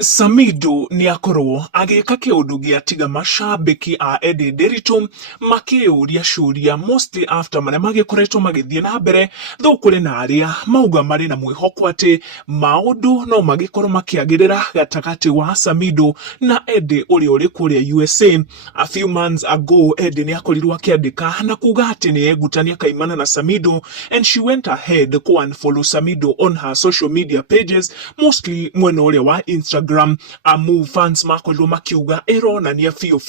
Samidoh ni akorwo agika kiundu giatiga macambiki a Edday ndiritu makiuria ciuria mostly after maria magikoretwo magithie na mbere, though kuri na aria mauga mari na mwihoko ati maundu no magikorwo makiagirira gatagati wa Samidoh na Edday uria uri kuria USA. A few months ago, Edday ni akorirwo akiandika na kuga ati ni egutania kaimana na Samidoh, and she went ahead ku unfollow Samidoh on her social media pages, mostly mwena uria wa Instagram. Amu fans makorirwo makiuga ironania fiu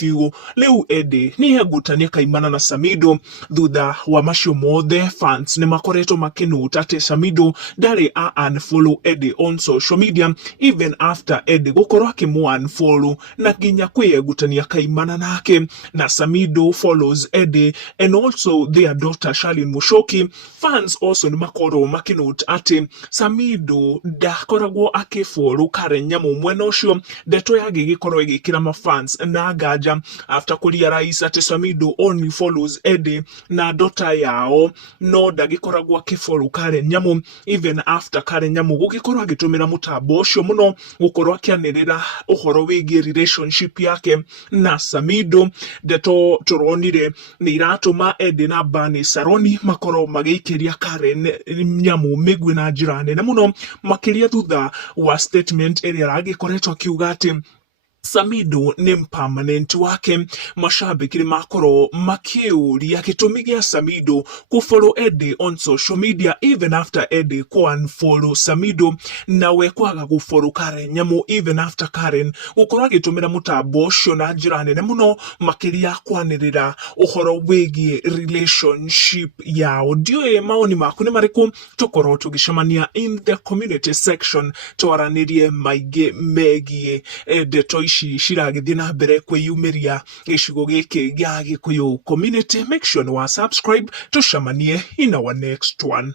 riu Edday ni egutania kaimana na Samidoh. Thutha wa macio mothe, fans ni makoretwo makinuta ati Samidoh ndari a unfollow Edday on social media even after Edday gukorwo akimu unfollow na nginya kwiyegutania kaimana nake. Na Samidoh follows Edday and also their daughter Charlene Mushoki. Fans also ni makorwo makinuta ati Samidoh ndakoragwo akifollow Karen Nyamu mwena ucio. Ndeto yake gikorwo igikira mafans na ngaja after kurealize ati Samidoh only follows Edday na daughter yao no ndagikoragwo akifollow Karen Nyamu, even after Karen Nyamu gugikorwo agitumira mutambo ucio muno gukorwo akianirira uhoro wigie relationship yake na Samidoh. Ndeto turonire ni iratuma Edday na Bani Saroni makorwo magikiria Karen Nyamu migwi na njira nene muno, makiria thutha wa statement area ragikoretwo akiuga ati Samidoh ni permanent wake. Mashabiki ni makoro makiuria gitumi gia Samidoh kufollow Edday on social media even after Edday ku unfollow Samidoh, na we kwaga gufollow Karen Nyamu even after Karen gukorwo agitumira mutambo ucio na njira nene muno, makiria kwanirira uhoro wigie relationship yao. Ndiwe maoni maku ni mariku? Tukorwo tugicemania in the community section twaranirie maige megie ndeto shiragithie na mbere kwiyumiria gicigo giki gia Gikuyu community. Make sure you subscribe. Tucemanie in our next one.